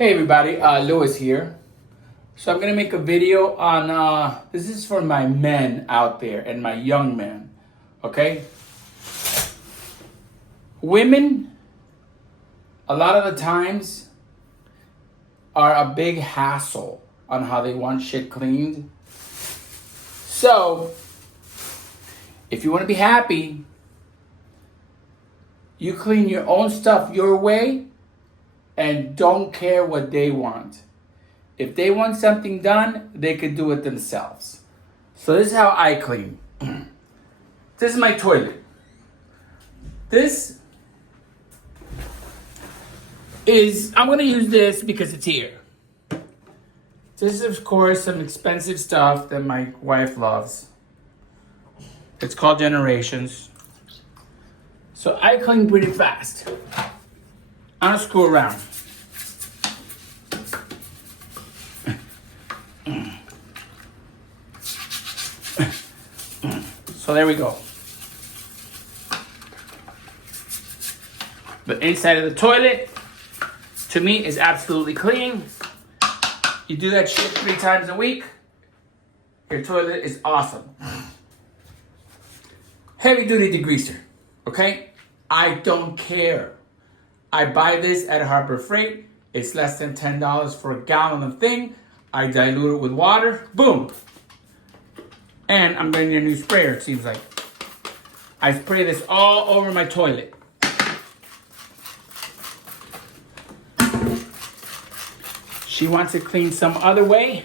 Hey everybody, Lewis here. So I'm gonna make a video on, this is for my men out there and my young men, okay? Women, a lot of the times, are a big hassle on how they want shit cleaned. So, if you wanna be happy, you clean your own stuff your way and don't care what they want. If they want something done, they could do it themselves. So this is how I clean. This is my toilet. I'm gonna use this because it's here. This is of course some expensive stuff that my wife loves. It's called Generations. So I clean pretty fast. I don't screw around. So there we go. The inside of the toilet, to me, is absolutely clean. You do that shit 3 times a week, your toilet is awesome. Heavy duty degreaser, okay? I don't care. I buy this at Harbor Freight. It's less than $10 for a gallon of thing. I dilute it with water, boom. And I'm getting a new sprayer, it seems like. I spray this all over my toilet. She wants it cleaned some other way,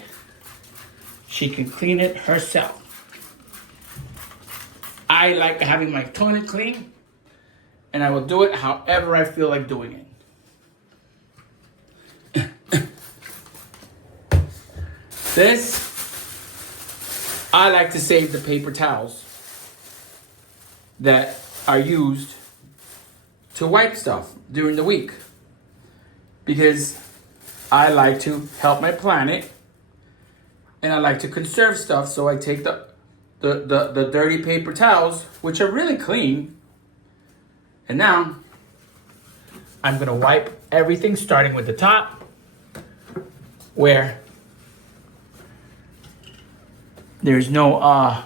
she can clean it herself. I like having my toilet clean, and I will do it however I feel like doing it. This, I like to save the paper towels that are used to wipe stuff during the week, because I like to help my planet and I like to conserve stuff. So I take the dirty paper towels, which are really clean, and now I'm gonna wipe everything starting with the top where there's no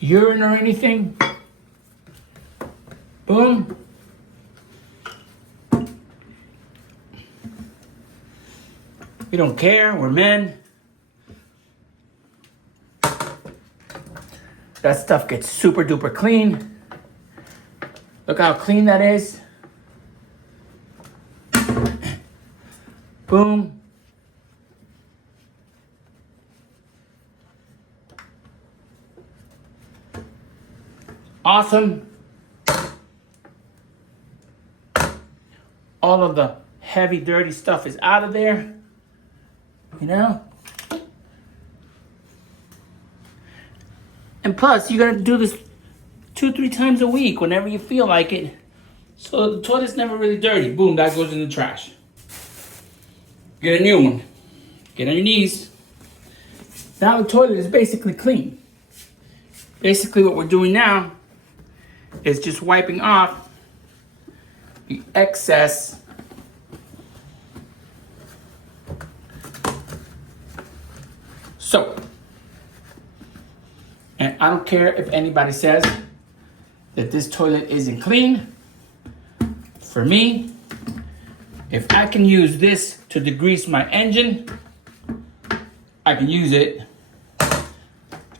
urine or anything. Boom. We don't care, we're men. That stuff gets super duper clean. Look how clean that is. Boom. Awesome. All of the heavy, dirty stuff is out of there. You know? And plus, you're gonna do this 2-3 times a week whenever you feel like it. So the toilet's never really dirty. Boom, that goes in the trash. Get a new one. Get on your knees. Now the toilet is basically clean. Basically what we're doing now is just wiping off the excess soap. And I don't care if anybody says that this toilet isn't clean. For me, if I can use this to degrease my engine, I can use it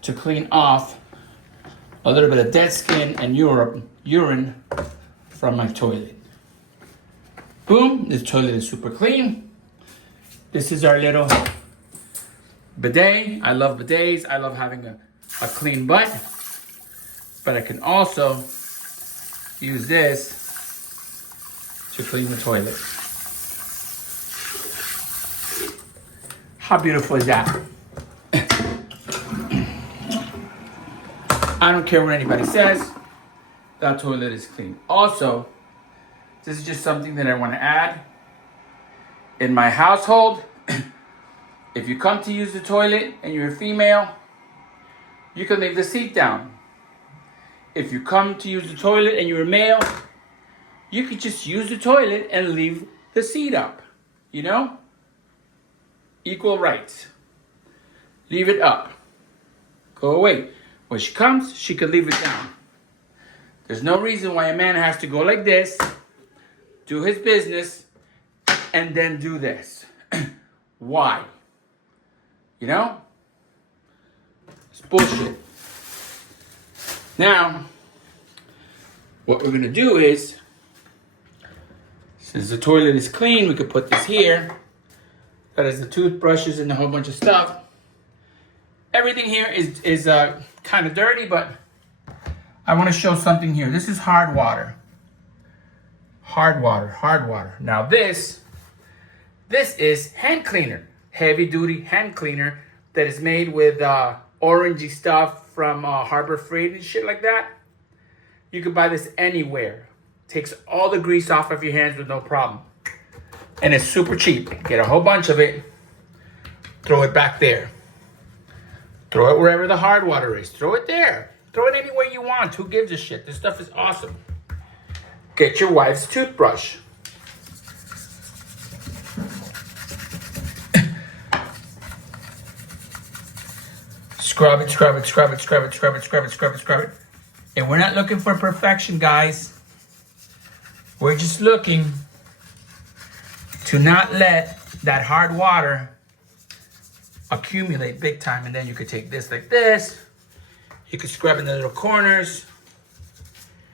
to clean off a little bit of dead skin and urine from my toilet. Boom, this toilet is super clean. This is our little bidet. I love bidets. I love having a clean butt. But I can also use this to clean the toilet. How beautiful is that? I don't care what anybody says. That toilet is clean. Also, this is just something that I want to add. In my household, if you come to use the toilet and you're a female, you can leave the seat down. If you come to use the toilet and you're a male, you could just use the toilet and leave the seat up. You know? Equal rights. Leave it up. Go away. When she comes, she could leave it down. There's no reason why a man has to go like this, do his business, and then do this. Why? You know? It's bullshit. Now, what we're gonna do is, since the toilet is clean, we could put this here. That is the toothbrushes and a whole bunch of stuff. Everything here is kind of dirty, but I want to show something here. This is hard water. Hard water, hard water. Now this is hand cleaner. Heavy duty hand cleaner that is made with orangey stuff from Harbor Freight and shit like that. You can buy this anywhere. Takes all the grease off of your hands with no problem. And it's super cheap. Get a whole bunch of it. Throw it back there. Throw it wherever the hard water is. Throw it there. Throw it anywhere you want. Who gives a shit? This stuff is awesome. Get your wife's toothbrush. Scrub it, scrub it, scrub it, scrub it, scrub it, scrub it, scrub it, scrub it. And we're not looking for perfection, guys. We're just looking to not let that hard water accumulate big time. And then you could take this like this. You could scrub in the little corners.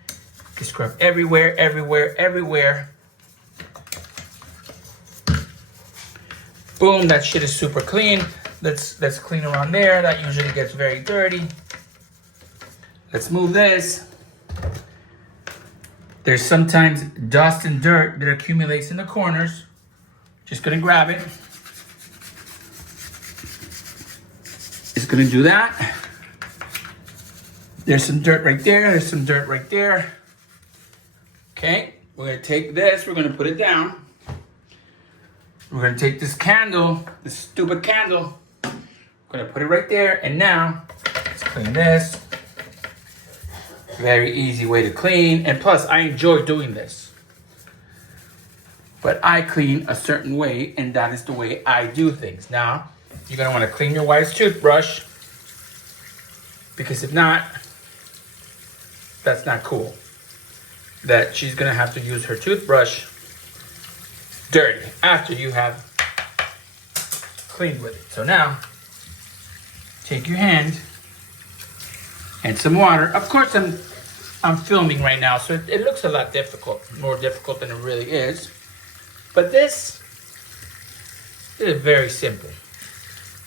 You could scrub everywhere, everywhere, everywhere. Boom, that shit is super clean. Let's clean around there. That usually gets very dirty. Let's move this. There's sometimes dust and dirt that accumulates in the corners. Just gonna grab it. It's gonna do that. There's some dirt right there. There's some dirt right there. Okay, we're gonna take this. We're gonna put it down. We're gonna take this candle, this stupid candle. We're gonna put it right there. And now, let's clean this. Very easy way to clean. And plus, I enjoy doing this. But I clean a certain way, and that is the way I do things. Now, you're gonna wanna clean your wife's toothbrush, because if not, that's not cool. That she's gonna have to use her toothbrush dirty after you have cleaned with it. So now, take your hand and some water. Of course, I'm filming right now, so it looks a lot difficult, more difficult than it really is. But this is very simple.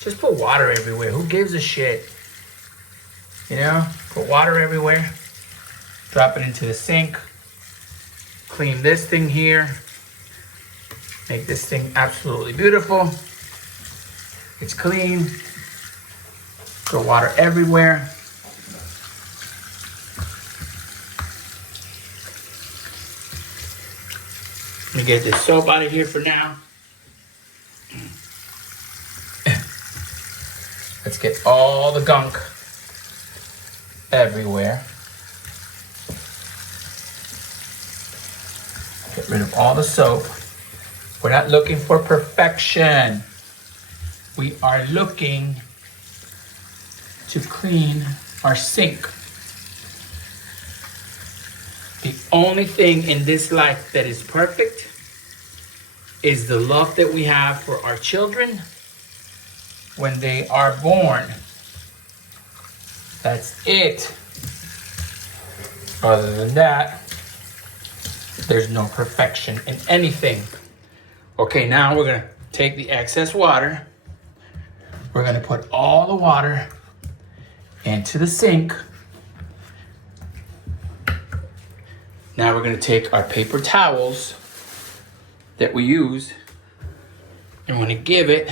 Just put water everywhere. Who gives a shit? You know, put water everywhere. Drop it into the sink. Clean this thing here. Make this thing absolutely beautiful. It's clean. Throw water everywhere. Let me get this soap out of here for now. Let's get all the gunk everywhere. Get rid of all the soap. We're not looking for perfection. We are looking to clean our sink. The only thing in this life that is perfect is the love that we have for our children when they are born. That's it. Other than that, there's no perfection in anything. Okay, now we're gonna take the excess water. We're gonna put all the water into the sink. Now we're gonna take our paper towels that we use and we're gonna give it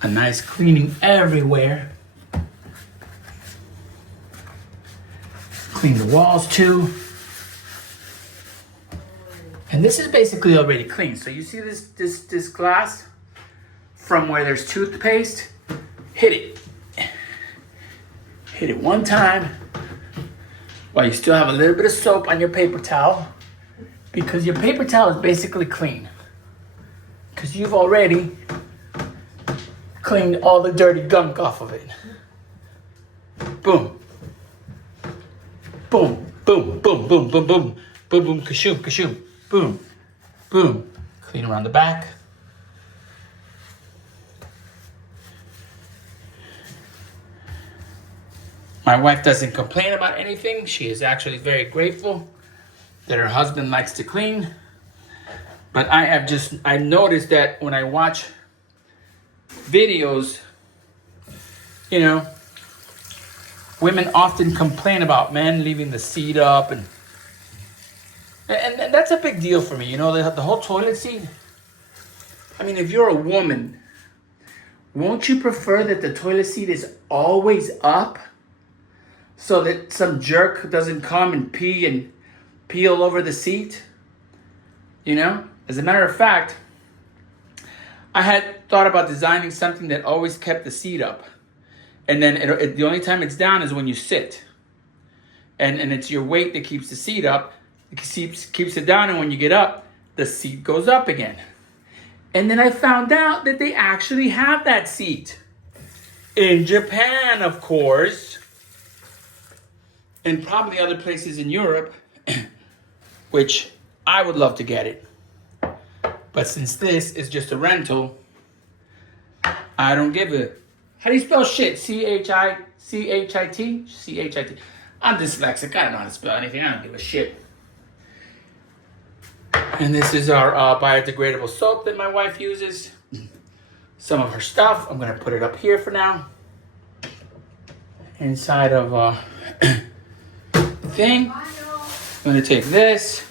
a nice cleaning everywhere. Clean the walls too. And this is basically already clean. So you see this glass from where there's toothpaste? Hit it. Hit it one time while you still have a little bit of soap on your paper towel, because your paper towel is basically clean. because you've already cleaned all the dirty gunk off of it. Boom. Boom, boom, boom, boom, boom, boom, boom, boom, kashoom, kashoom, boom, boom. Clean around the back. My wife doesn't complain about anything. She is actually very grateful that her husband likes to clean. But I noticed that when I watch videos, you know, women often complain about men leaving the seat up, and that's a big deal for me. You know, the whole toilet seat. I mean, if you're a woman, won't you prefer that the toilet seat is always up so that some jerk doesn't come and pee all over the seat? You know, as a matter of fact, I had thought about designing something that always kept the seat up. And then the only time it's down is when you sit. And it's your weight that keeps the seat up. It keeps it down, and when you get up, the seat goes up again. And then I found out that they actually have that seat. In Japan, of course. And probably other places in Europe. Which I would love to get it. But since this is just a rental, I don't give a... How do you spell shit? C-H-I-T? C-H-I-T. I'm dyslexic. I don't know how to spell anything. I don't give a shit. And this is our biodegradable soap that my wife uses. Some of her stuff. I'm going to put it up here for now. Inside of the thing. I'm going to take this.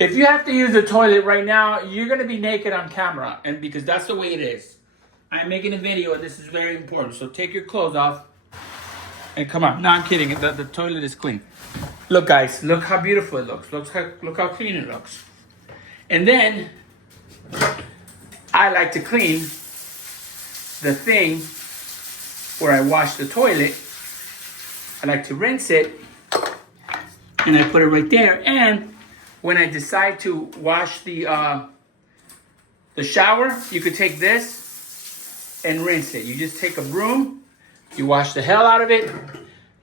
If you have to use the toilet right now, you're going to be naked on camera. And because that's the way it is. I'm making a video and this is very important. So take your clothes off and come on. No, I'm kidding. The toilet is clean. Look, guys. Look how beautiful it looks. Look how clean it looks. And then I like to clean the thing where I wash the toilet. I like to rinse it and I put it right there. And when I decide to wash the shower, you could take this and rinse it. You just take a broom, you wash the hell out of it,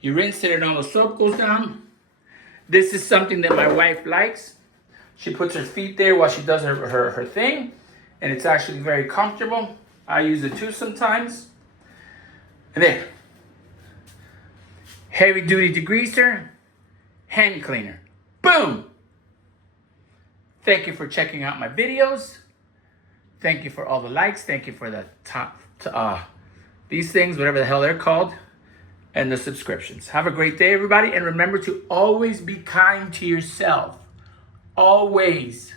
you rinse it and all the soap goes down. This is something that my wife likes. She puts her feet there while she does her thing, and it's actually very comfortable. I use it too sometimes. And there. Heavy duty degreaser, hand cleaner. Boom! Thank you for checking out my videos. Thank you for all the likes. Thank you for the these things, whatever the hell they're called, and the subscriptions. Have a great day, everybody. And remember to always be kind to yourself. Always.